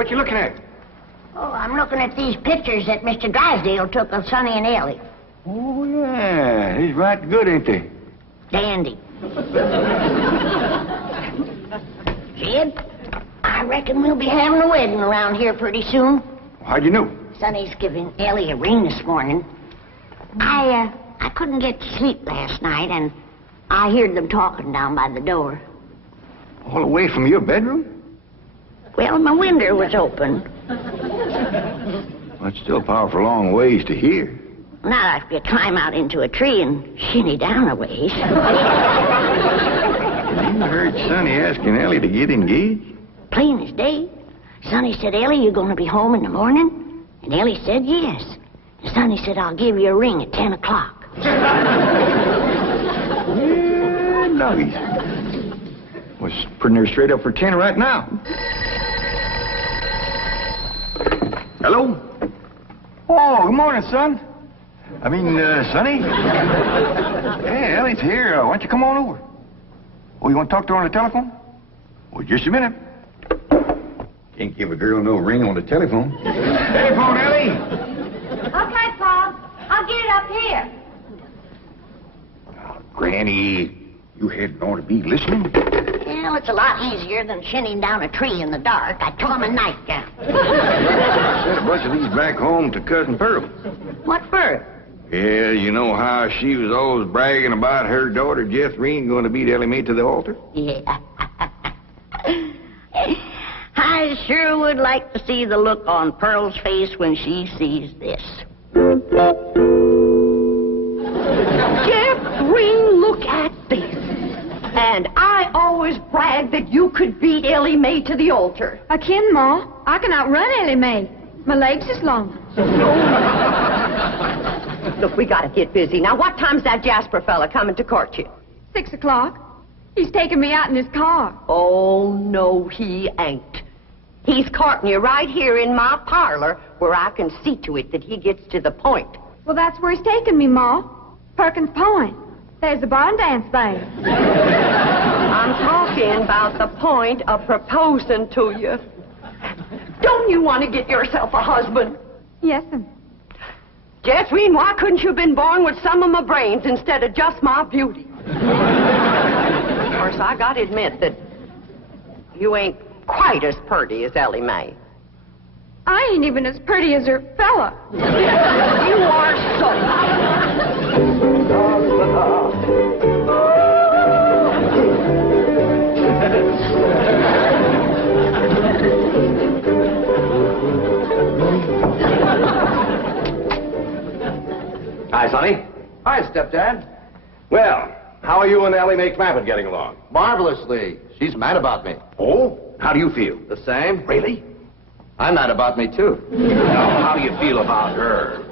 what you looking at? Oh, I'm looking at these pictures that Mr. Drysdale took of Sonny and Elly. Oh, yeah. He's right good, ain't they? Dandy. Jed, I reckon we'll be having a wedding around here pretty soon. How'd you know? Sonny's giving Elly a ring this morning. I couldn't get to sleep last night, and I heard them talking down by the door. All the way from your bedroom? Well, my window was open. Well, it's still a powerful long ways to hear. Now I have to climb out into a tree and shinny down a ways. You heard Sonny asking Elly to get engaged? Plain as day. Sonny said, Elly, you going to be home in the morning? And Elly said, yes. And Sonny said, I'll give you a ring at 10 o'clock. Yeah, no, he's... Was putting her straight up for 10 right now. Hello? Oh, good morning, son. Sonny? Hey, Elly's here. Why don't you come on over? Oh, you want to talk to her on the telephone? Well, just a minute. Can't give a girl no ring on the telephone. Telephone, Elly! Okay, Paul. I'll get it up here. Oh, Granny, you hadn't ought to be listening. Well, it's a lot easier than shinning down a tree in the dark. I took him a nightgown. Sent a bunch of these back home to Cousin Pearl. What for? Yeah, you know how she was always bragging about her daughter, Jethrine, going to beat Elly Mae to the altar? Yeah. I sure would like to see the look on Pearl's face when she sees this. Jethrine, look at this. And I always bragged that you could beat Elly Mae to the altar. I can, Ma. I can outrun Elly Mae. My legs is long. Look, we gotta get busy. Now, what time's that Jasper fella coming to court you? 6 o'clock. He's taking me out in his car. Oh, no, he ain't. He's courting you right here in my parlor where I can see to it that he gets to the point. Well, that's where he's taking me, Ma. Perkins Point. There's a barn dance there. I'm talking about the point of proposing to you. Don't you want to get yourself a husband? Yes, sir. Jethrine, why couldn't you have been born with some of my brains instead of just my beauty? Of course, I gotta admit that you ain't quite as pretty as Elly Mae. I ain't even as pretty as her fella. You are so... Hi, Sonny. Hi, Stepdad. Well, how are you and Elly Mae Clampett getting along? Marvelously. She's mad about me. Oh? How do you feel? The same? Really? I'm mad about me, too. Now, how do you feel about her?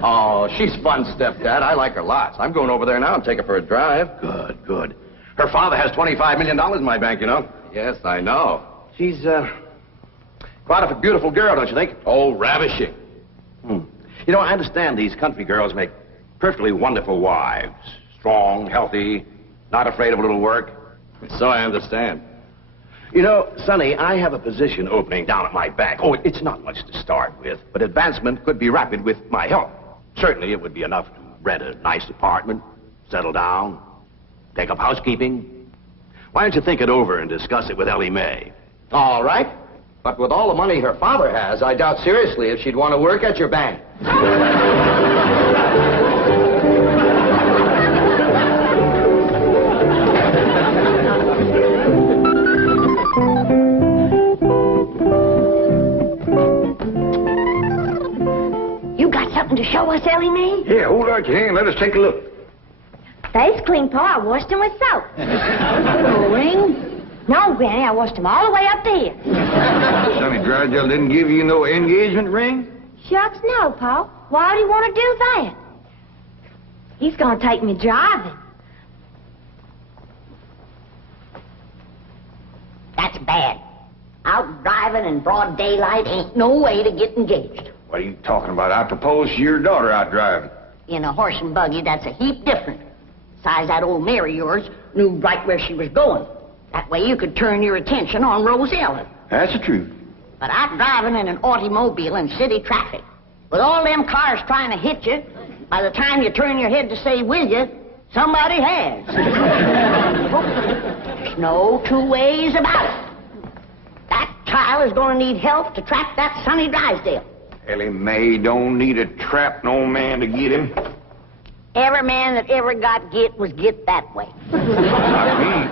Oh, she's fun, Stepdad. I like her lots. I'm going over there now and take her for a drive. Good, good. Her father has $25 million in my bank, you know. Yes, I know. She's, quite a beautiful girl, don't you think? Oh, ravishing. You know, I understand these country girls make perfectly wonderful wives. Strong, healthy, not afraid of a little work. So I understand. You know, Sonny, I have a position opening down at my bank. Oh, it's not much to start with, but advancement could be rapid with my help. Certainly, it would be enough to rent a nice apartment, settle down, take up housekeeping. Why don't you think it over and discuss it with Elly Mae? All right. But with all the money her father has, I doubt seriously if she'd want to work at your bank. You got something to show us, Elly Mae? Yeah, hold out your hand. Let us take a look. That's clean, Pa. I washed them with soap. No ring? No, Granny, I washed them all the way up there. Sonny Drysdale didn't give you no engagement ring? Shucks, no, Pa. Why do you want to do that? He's going to take me driving. That's bad. Out driving in broad daylight ain't no way to get engaged. What are you talking about? I proposed to your daughter out driving. In a horse and buggy, that's a heap different. Besides, that old mare of yours knew right where she was going. That way you could turn your attention on Rose Ellen. That's the truth. But I'm driving in an automobile in city traffic. With all them cars trying to hit you, by the time you turn your head to say, will you, somebody has. There's no two ways about it. That child is going to need help to track that Sonny Drysdale. Ellie Mae don't need to trap no man to get him. Every man that ever got get was get that way. Not me.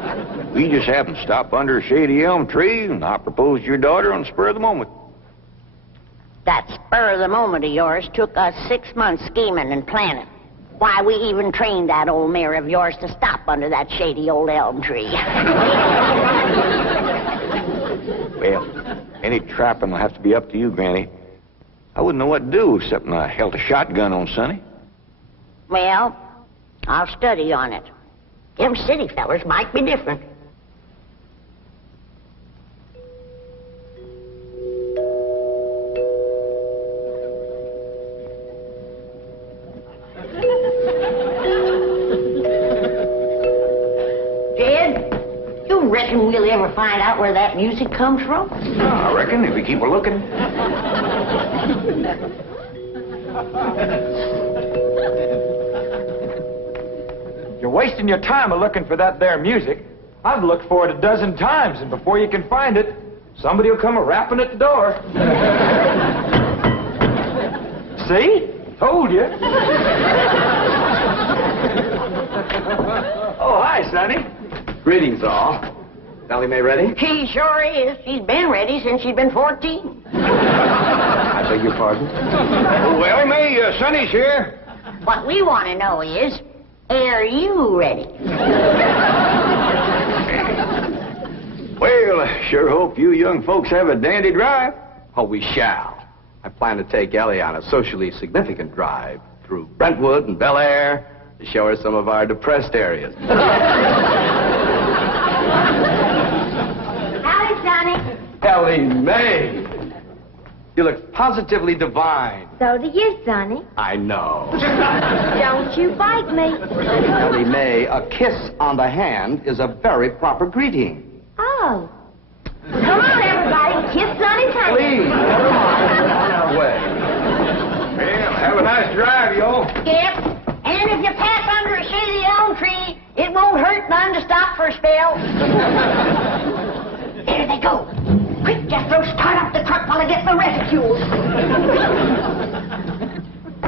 We just happened to stop under a shady elm tree, and I proposed to your daughter on the spur of the moment. That spur of the moment of yours took us 6 months scheming and planning. Why, we even trained that old mare of yours to stop under that shady old elm tree. Well, any trapping will have to be up to you, Granny. I wouldn't know what to do except I held a shotgun on Sonny. Well, I'll study on it. Them city fellers might be different. Jed, you reckon we'll ever find out where that music comes from? I reckon if we keep a looking. You're wasting your time looking for that there music. I've looked for it a dozen times, and before you can find it, somebody will come a-rapping at the door. See? Told you. Oh, hi, Sonny. Greetings, all. Elly Mae ready? She sure is. She's been ready since she's been 14. I beg your pardon? Oh, Ellie Mae, Sonny's here. What we want to know is, are you ready? Well, I sure hope you young folks have a dandy drive. Oh, we shall. I plan to take Elly on a socially significant drive through Brentwood and Bel Air to show her some of our depressed areas. Howdy, Sonny. Elly Mae. You look positively divine. So do you, Sonny. I know. Don't you bite me. Elly Mae, a kiss on the hand is a very proper greeting. Oh. Come on, everybody. Kiss Sonny's hand. Please, never mind. We're on our way. Well, have a nice drive, y'all. Yep. And if you pass under a shady elm tree, it won't hurt none to stop for a spell. There they go. Quick, Jethro, start up the truck while I get the reticule.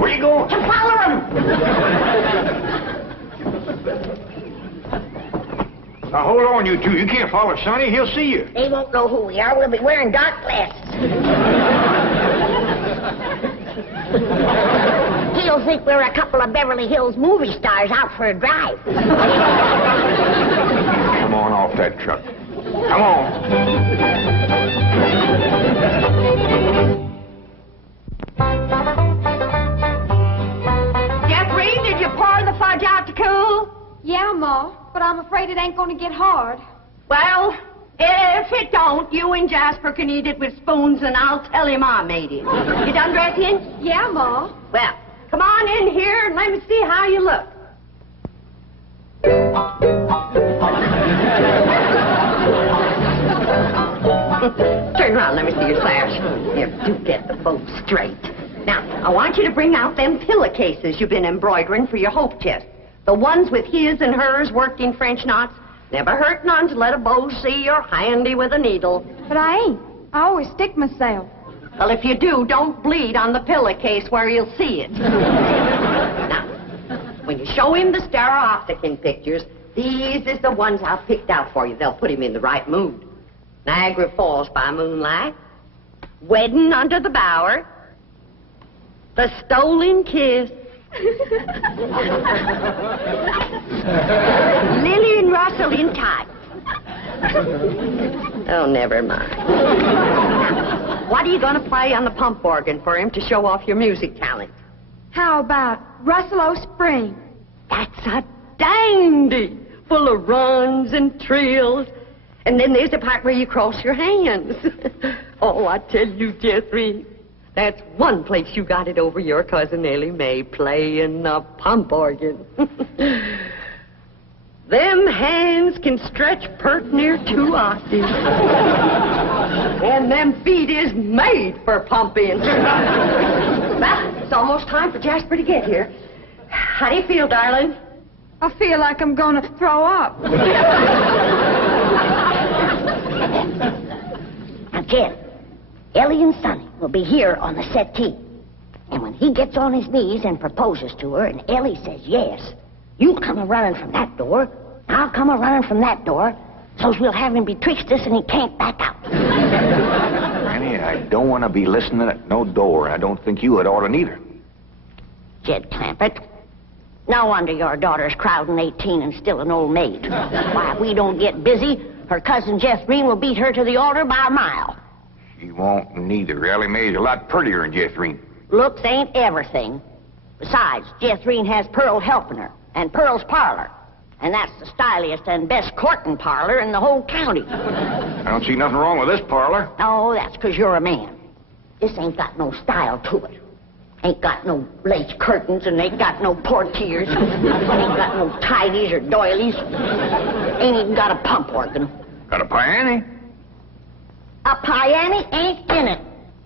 Where you going? To follow them. Now, hold on, you two. You can't follow Sonny. He'll see you. They won't know who we are. We'll be wearing dark glasses. He'll think we're a couple of Beverly Hills movie stars out for a drive. Come on off that truck. Come on. Jethrine, did you pour the fudge out to cool? Yeah, Ma, but I'm afraid it ain't going to get hard. Well, if it don't, you and Jasper can eat it with spoons, and I'll tell him I made it. You done dressing? Yeah, Ma. Well, come on in here and let me see how you look. Turn around, let me see your sash. Here, do get the folks straight. Now, I want you to bring out them pillowcases you've been embroidering for your hope chest. The ones with his and hers worked in French knots. Never hurt none to let a beau see you're handy with a needle. But I ain't. I always stick myself. Well, if you do, don't bleed on the pillowcase where you'll see it. Now, when you show him the stereopticon pictures, these is the ones I've picked out for you. They'll put him in the right mood. Niagara Falls by moonlight, Wedding under the Bower, The Stolen Kiss, Lily and Russell in tights. Oh, never mind. What are you going to play on the pump organ for him to show off your music talent? How about Russell O'Spring? That's a dandy, full of runs and trills. And then there's the part where you cross your hands. Oh, I tell you, Jethrine, that's one place you got it over your cousin Elly Mae, playing the pump organ. Them hands can stretch pert near 2 octaves. And them feet is made for pumping. Well, it's almost time for Jasper to get here. How do you feel, darling? I feel like I'm going to throw up. Now, Jed, Elly and Sonny will be here on the settee. And when he gets on his knees and proposes to her, and Elly says yes, you come a-running from that door, I'll come a-running from that door, so's we'll have him betwixt us and he can't back out. Granny, I don't want to be listening at no door. I don't think you had ought to neither. Jed Clampett, no wonder your daughter's crowding 18 and still an old maid. Why, if we don't get busy, her cousin Jethrine will beat her to the altar by a mile. She won't neither. Elly Mae's a lot prettier than Jethrine. Looks ain't everything. Besides, Jethrine has Pearl helping her, and Pearl's parlor. And that's the styliest and best courting parlor in the whole county. I don't see nothing wrong with this parlor. Oh, that's 'cause you're a man. This ain't got no style to it. Ain't got no lace curtains and ain't got no portiers. Ain't got no tidies or doilies. Ain't even got a pump organ. Got a piano? A piano ain't in it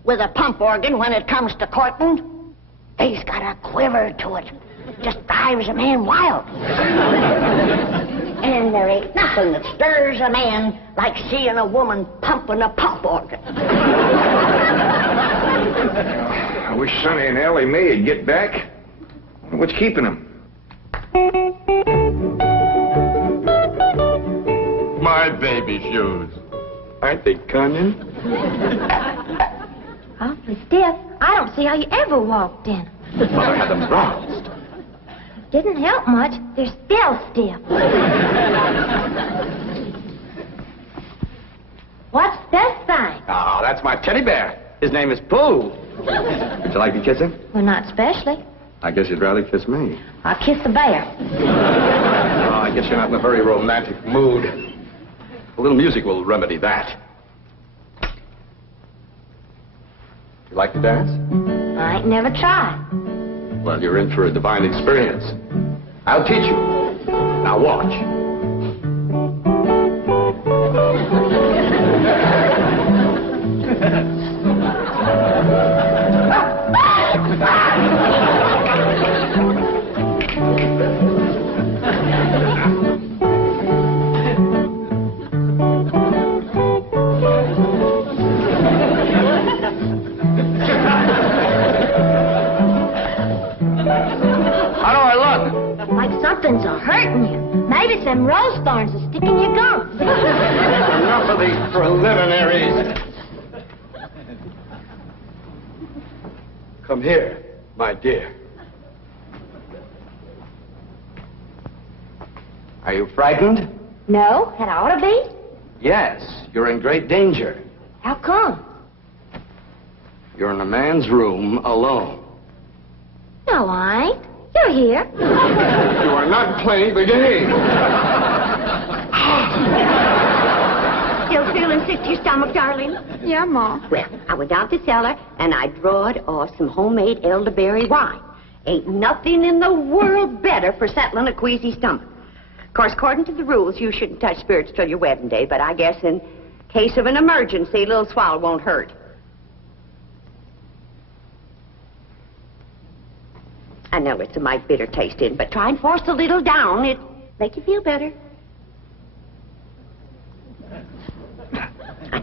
with a pump organ when it comes to courting. He's got a quiver to it. Just drives a man wild. And there ain't nothing that stirs a man like seeing a woman pumping a pump organ. I wish Sonny and Elly Mae'd get back. What's keeping them? My baby shoes. Aren't they cunning? Awfully stiff. I don't see how you ever walked in. Mother had them bronzed. Didn't help much. They're still stiff. What's this thing? Oh, that's my teddy bear. His name is Pooh. Would you like to kiss him? Well, not especially. I guess you'd rather kiss me. I'll kiss the bear. Oh, I guess you're not in a very romantic mood. A little music will remedy that. You like to dance? I ain't never tried. Well, you're in for a divine experience. I'll teach you. Now watch. Something's a-hurting you. Maybe some rose thorns are sticking your gums. Enough of these preliminaries. Come here, my dear. Are you frightened? No, that ought to be. Yes, you're in great danger. How come? You're in a man's room alone. No, I ain't. You're here. You are not playing the game. Still feeling sick to your stomach, darling? Yeah, Ma. Well, I went down to the cellar and I drawed off some homemade elderberry wine. Ain't nothing in the world better for settling a queasy stomach. Of course, according to the rules, you shouldn't touch spirits till your wedding day, but I guess in case of an emergency, a little swallow won't hurt. I know it's a mite bitter tasting, but try and force a little down. It'll make you feel better.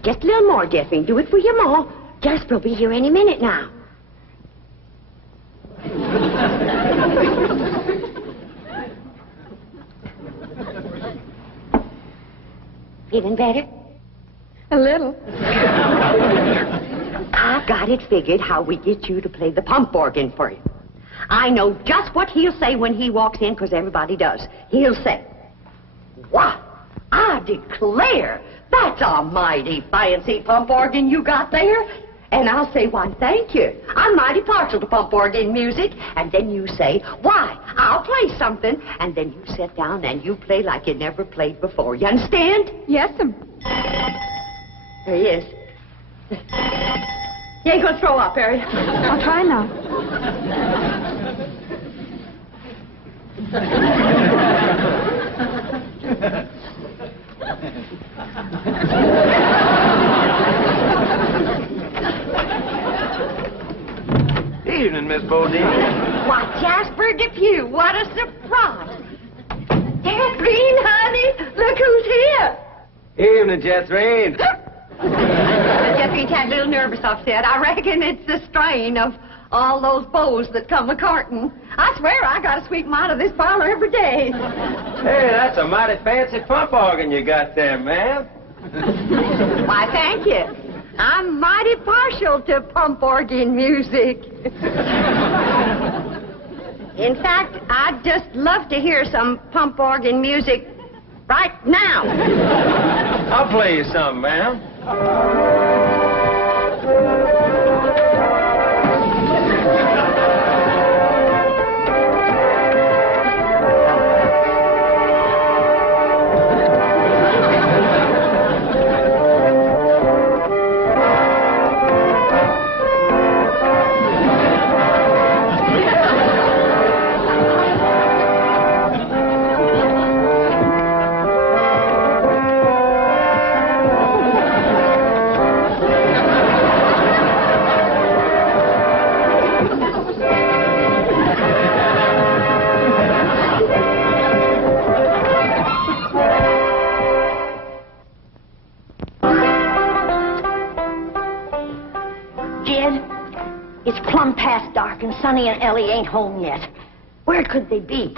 Just a little more, Jethrine. Do it for your ma. Jasper will be here any minute now. Feeling better? A little. I've got it figured how we get you to play the pump organ for you. I know just what he'll say when he walks in, because everybody does. He'll say, "Wow, I declare, that's a mighty fancy pump organ you got there." And I'll say, "Why, thank you. I'm mighty partial to pump organ music." And then you say, "Why, I'll play something." And then you sit down and you play like you never played before. You understand? Yes'm. There he is. You ain't gonna throw up, are you? I'll try now. Bodine. Why, Jasper Depew, what a surprise. Jethrine, honey, look who's here. Evening, Jethrine. Jeffrey's had a little nervous upset. I reckon it's the strain of all those beaux that come a-courting. I swear I gotta sweep them out of this parlor every day. Hey, that's a mighty fancy pump organ you got there, ma'am. Why, thank you. I'm mighty partial to pump organ music. In fact, I'd just love to hear some pump organ music right now. I'll play you some, ma'am. It's plumb past dark, and Sonny and Elly ain't home yet. Where could they be?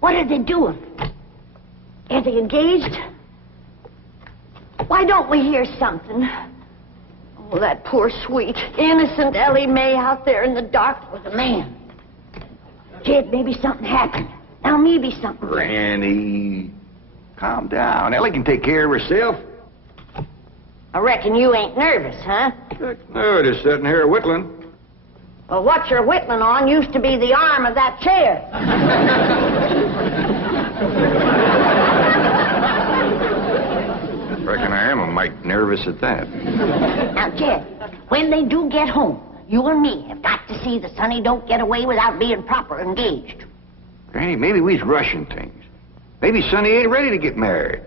What are they doing? Are they engaged? Why don't we hear something? Oh, that poor, sweet, innocent Elly May out there in the dark with a man. Jed, maybe something happened. Now maybe something. Granny, calm down. Elly can take care of herself. I reckon you ain't nervous, huh? No, just sitting here whittling. Well, what you're whittling on used to be the arm of that chair. Reckon I am a mite nervous at that. Now, Jed, when they do get home, you and me have got to see that Sonny don't get away without being proper engaged. Granny, maybe we's rushing things. Maybe Sonny ain't ready to get married.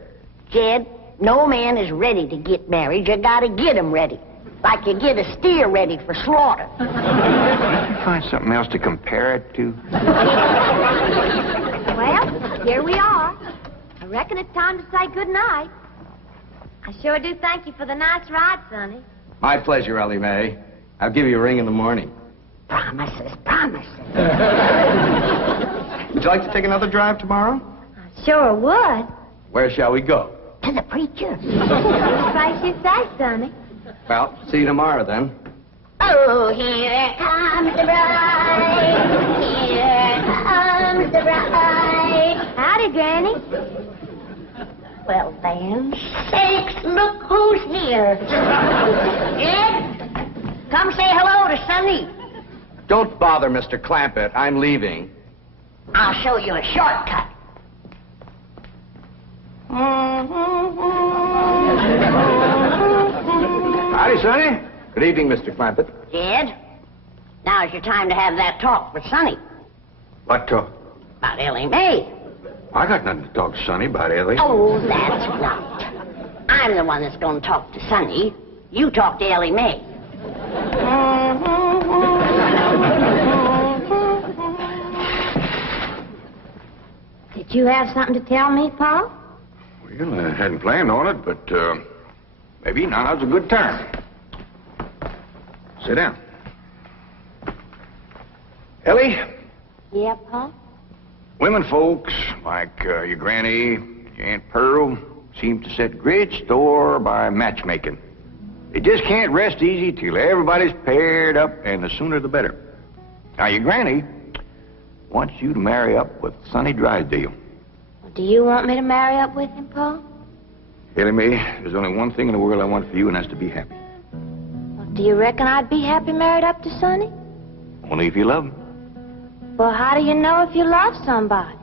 Jed, no man is ready to get married. You gotta get him ready. Like you get a steer ready for slaughter. Can't you find something else to compare it to? Well, here we are. I reckon it's time to say good night. I sure do thank you for the nice ride, Sonny. My pleasure, Elly May. I'll give you a ring in the morning. Promises, promises. Would you like to take another drive tomorrow? I sure would. Where shall we go? To the preacher. Any place you say, Sonny. Well, see you tomorrow, then. Oh, here comes the bride. Here comes the bride. Howdy, Granny. Well, then, sakes, look who's here. Ed, come say hello to Sonny. Don't bother, Mr. Clampett. I'm leaving. I'll show you a shortcut. Howdy, Sonny. Good evening, Mr. Clampett. Jed, now's your time to have that talk with Sonny What talk? about Elly May. I got nothing to talk to Sonny about, Elly. Oh, that's right. I'm the one that's going to talk to Sonny. You talk to Elly May. Did you have something to tell me, Paul? Well, I hadn't planned on it, but maybe now's a good time. Sit down. Elly, Yeah, Paul? women folks like your granny, your Aunt Pearl, seem to set great store by matchmaking. They just can't rest easy till everybody's paired up, and the sooner the better. Now, your granny wants you to marry up with Sonny Drysdale. Well, do you want me to marry up with him, Paul? Elly May, there's only one thing in the world I want for you, and that's to be happy. Well, do you reckon I'd be happy married up to Sonny? Only if you love him. Well, how do you know if you love somebody?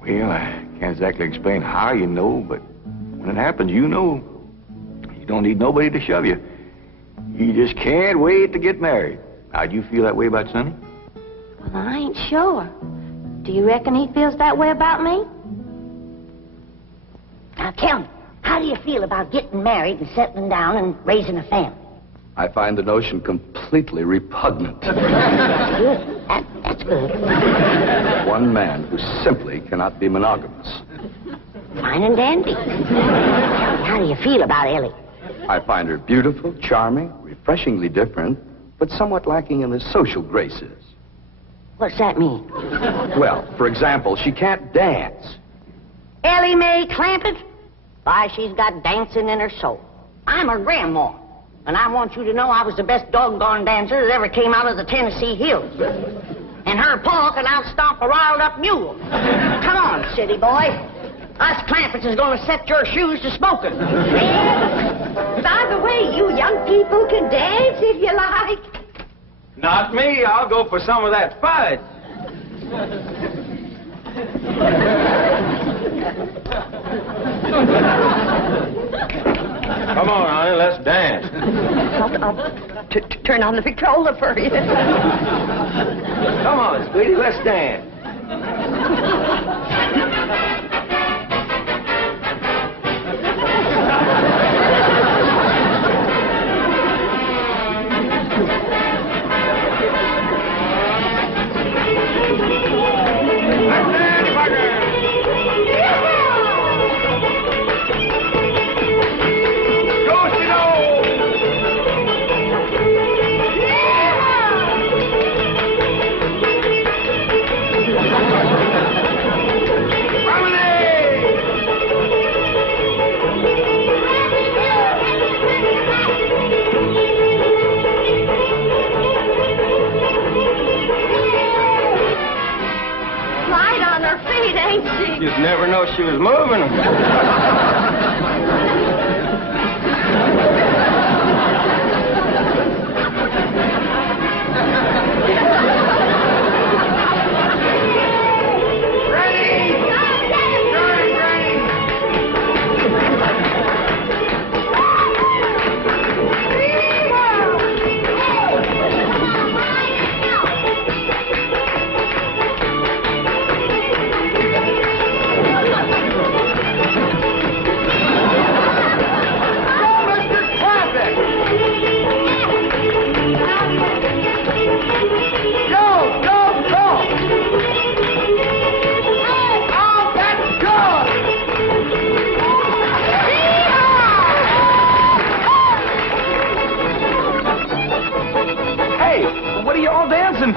Well, I can't exactly explain how you know, but when it happens, you know. You don't need nobody to shove you. You just can't wait to get married. Now, do you feel that way about Sonny? Well, I ain't sure. Do you reckon he feels that way about me? Now, tell me, how do you feel about getting married and settling down and raising a family? I find the notion completely repugnant. Good. That's good. One man who simply cannot be monogamous. Fine and dandy. How do you feel about Elly? I find her beautiful, charming, refreshingly different, but somewhat lacking in the social graces. What's that mean? Well, for example, she can't dance. Elly Mae Clampett? Why, she's got dancing in her soul. I'm her grandma, and I want you to know I was the best doggone dancer that ever came out of the Tennessee hills. And her pa can outstomp a riled-up mule. Come on, city boy. Us Clampetts is going to set your shoes to smoking. By the way, you young people can dance if you like. Not me. I'll go for some of that fudge. Come on, honey, let's dance. I'll turn on the Victrola for you. Come on, sweetie, let's dance. You'd never know she was moving.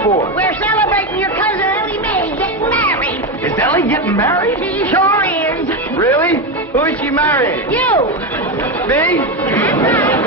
For? We're celebrating your cousin Elly Mae getting married. Is Elly getting married? She sure is. Really? Who is she marrying? You. Me? That's right.